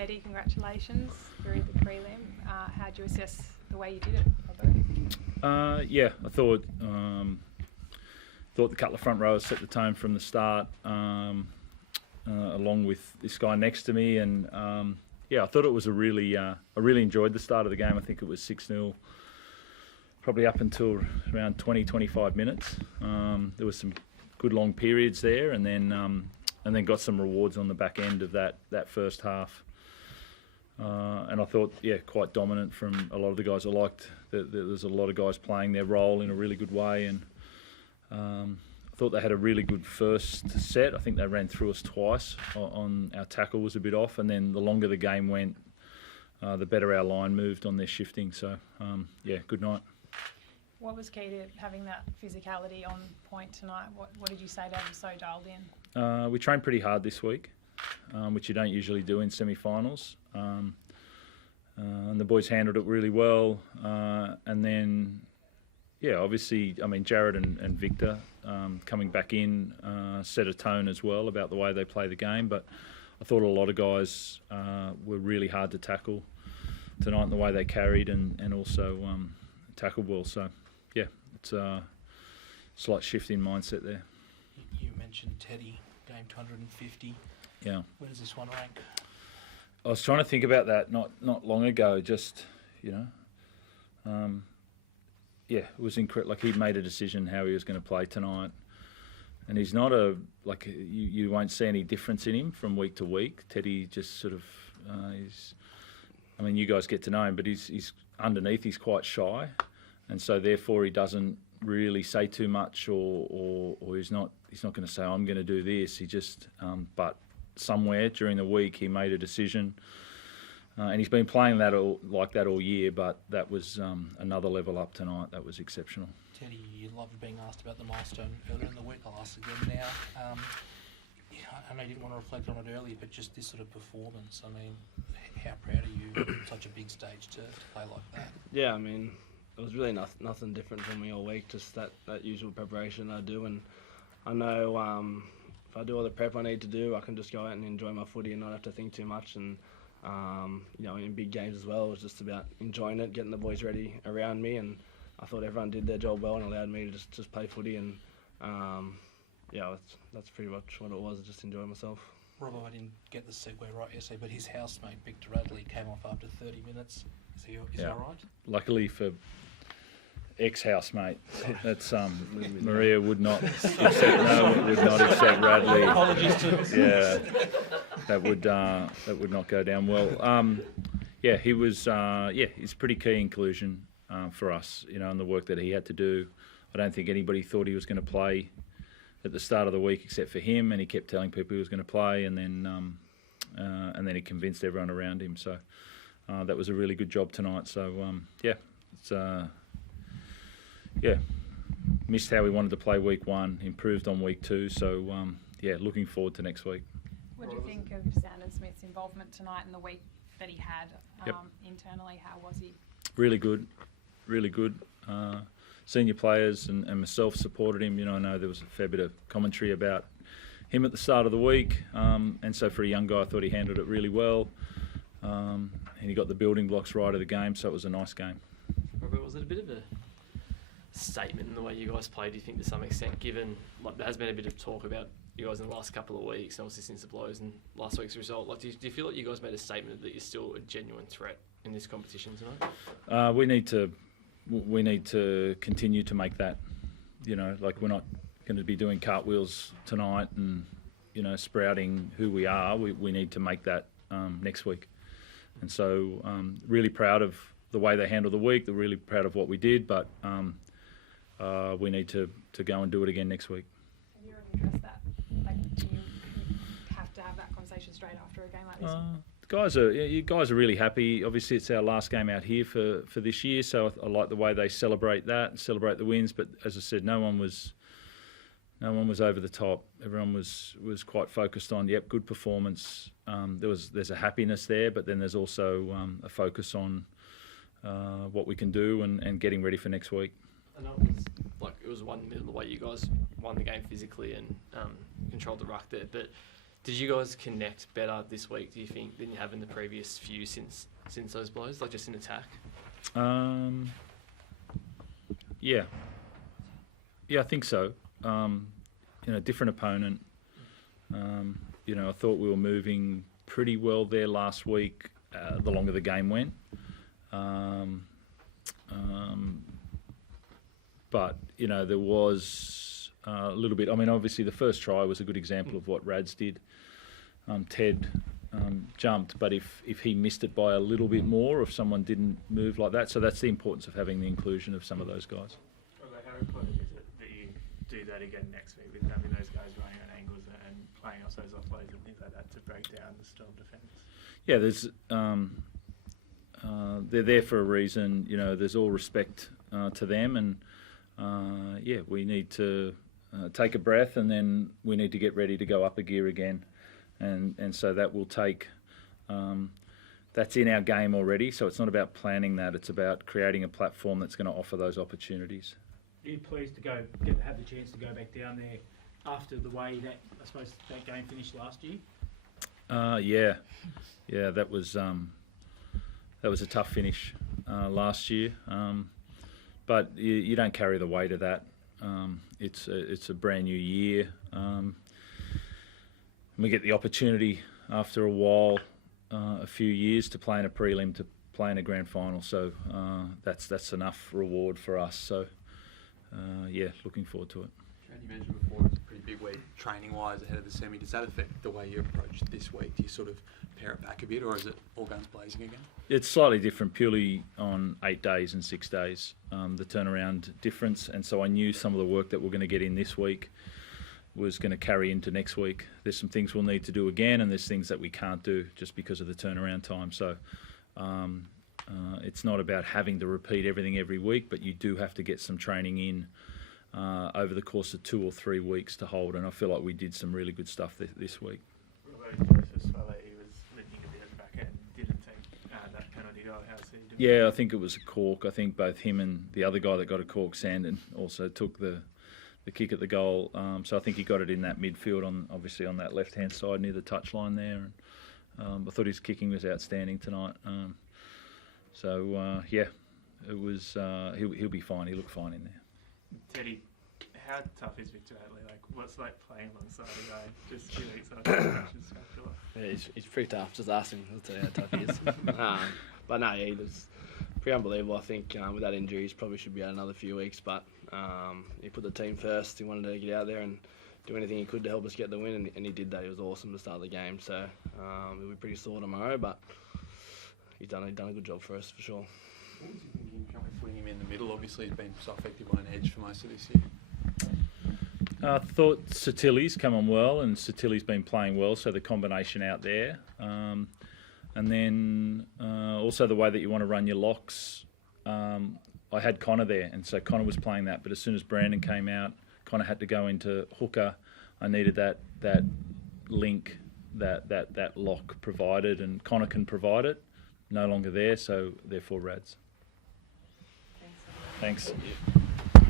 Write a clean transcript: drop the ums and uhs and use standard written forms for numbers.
Teddy, congratulations through the prelim. How do you assess the way you did it, Robbo? I thought the couple of front rowers set the tone from the start, along with this guy next to me, and I thought it was I really enjoyed the start of the game. I think it was 6-0, probably up until around 20-25 minutes. There was some good long periods there, and then got some rewards on the back end of that first half. And I thought, quite dominant from a lot of the guys. I liked that there's a lot of guys playing their role in a really good way, and I thought they had a really good first set. I think they ran through us twice. On our tackle was a bit off, and then the longer the game went, the better our line moved on their shifting. So, good night. What was key to having that physicality on point tonight? What did you say to have them so dialed in? We trained pretty hard this week, which you don't usually do in semi-finals. And the boys handled it really well. And then, obviously, Jared and Victor coming back in set a tone as well about the way they play the game. But I thought a lot of guys were really hard to tackle tonight in the way they carried and also tackled well. So, it's a slight shift in mindset there. You mentioned Teddy, game 250. Yeah. Where does this one rank? I was trying to think about that not long ago. Just it was incredible. Like, he made a decision how he was going to play tonight, and he's not you won't see any difference in him from week to week. Teddy just sort of you guys get to know him, but he's underneath. He's quite shy, and so therefore he doesn't really say too much, or he's not going to say, I'm going to do this. He just but somewhere during the week he made a decision, and he's been playing like that all year, but that was another level up tonight. That was exceptional. Teddy, you loved being asked about the milestone earlier in the week. I'll ask again now. I know you didn't want to reflect on it earlier, but just this sort of performance, how proud are you on such a big stage to play like that? Yeah, it was really nothing different from me all week, just that usual preparation I do, and I know if I do all the prep I need to do, I can just go out and enjoy my footy and not have to think too much. And in big games as well, it was just about enjoying it, getting the boys ready around me, and I thought everyone did their job well and allowed me to just play footy, and that's pretty much what it was. Just enjoy myself. Robbo, I didn't get the segue right yesterday, but his housemate Victor Radley came off after 30 minutes. Is that right? Luckily for ex-housemate, that's Maria would not accept. No, would not accept Radley. Apologies to that would not go down well. He was. He's pretty key inclusion for us. And the work that he had to do. I don't think anybody thought he was going to play at the start of the week except for him, and he kept telling people he was going to play, and then he convinced everyone around him. So that was a really good job tonight. So it's. Missed how we wanted to play week 1, improved on week 2. So, looking forward to next week. What do you think of Sandon Smith's involvement tonight and the week that he had internally? How was he? Really good. Senior players and myself supported him. I know there was a fair bit of commentary about him at the start of the week. And so for a young guy, I thought he handled it really well. And he got the building blocks right of the game, so it was a nice game. Robert, was it a bit of a statement in the way you guys played, do you think, to some extent, given there has been a bit of talk about you guys in the last couple of weeks, and obviously since the blows and last week's result? Do you feel like you guys made a statement that you're still a genuine threat in this competition tonight? We need to continue to make that. We're not going to be doing cartwheels tonight and sprouting who we are. We need to make that next week, and so really proud of the way they handled the week. They're really proud of what we did, but we need to go and do it again next week. Have you already addressed that? Do you have to have that conversation straight after a game like this? You guys are really happy. Obviously, it's our last game out here for this year, so I like the way they celebrate that and celebrate the wins. But as I said, no one was over the top. Everyone was quite focused on good performance. There's a happiness there, but then there's also a focus on what we can do and getting ready for next week. I know it was 1 minute the way you guys won the game physically and controlled the ruck there, but Did you guys connect better this week, do you think, than you have in the previous few since those blows, like just in attack? Yeah, I think so. Different opponent. I thought we were moving pretty well there last week. The longer the game went, but there was a little bit. I mean, obviously the first try was a good example of what Rads did. Ted jumped, but if he missed it by a little bit more, if someone didn't move like that, so that's the importance of having the inclusion of some of those guys. How important is it that you do that again next week with having those guys running at angles and playing off those offloads and things like that to break down the Storm defence? Yeah, there's they're there for a reason. There's all respect to them, and we need to take a breath, and then we need to get ready to go up a gear again, and so that will take. That's in our game already, so it's not about planning that. It's about creating a platform that's going to offer those opportunities. Are you pleased to have the chance to go back down there after the way that I suppose that game finished last year? Yeah, that was a tough finish last year, but you don't carry the weight of that. It's a brand new year. We get the opportunity after a while, a few years, to play in a prelim, to play in a grand final. So that's enough reward for us. So looking forward to it. Trent, you mentioned before it's a pretty big week training-wise ahead of the semi. Does that affect the way you approach this week? Do you sort of pare it back a bit, or is it all guns blazing again? It's slightly different purely on 8 days and 6 days, the turnaround difference. And so I knew some of the work that we're going to get in this week was going to carry into next week. There's some things we'll need to do again, and there's things that we can't do just because of the turnaround time. So it's not about having to repeat everything every week, but you do have to get some training in over the course of 2 or 3 weeks to hold, and I feel like we did some really good stuff this week. Robbo as well, he was limping a bit at the back end, didn't take that penalty goal. How's he doing? Yeah, I think it was a cork. I think both him and the other guy that got a cork, Sandon, also took the kick at the goal. So I think he got it in that midfield, obviously on that left-hand side near the touchline there. And I thought his kicking was outstanding tonight. It was. He'll be fine. He looked fine in there. Teddy, how tough is Victor Atley? Like, what's like playing alongside a guy just 2 weeks after Yeah, he's pretty tough. Just ask him. He'll tell you how tough he is. But no, he was pretty unbelievable. I think with that injury, he probably should be out another few weeks. But he put the team first. He wanted to get out there and do anything he could to help us get the win, and he did that. He was awesome to start the game. So he'll be pretty sore tomorrow, but he's done a good job for us for sure. What was you thinking putting him in the middle? Obviously, he's been so effective on an edge for most of this year. I thought Satili's come on well, and Satili's been playing well, so the combination out there. And then also the way that you want to run your locks. I had Connor there, and so Connor was playing that, but as soon as Brandon came out, Connor had to go into hooker. I needed that link, that lock provided, and Connor can provide it. No longer there, so therefore Rads. Thanks.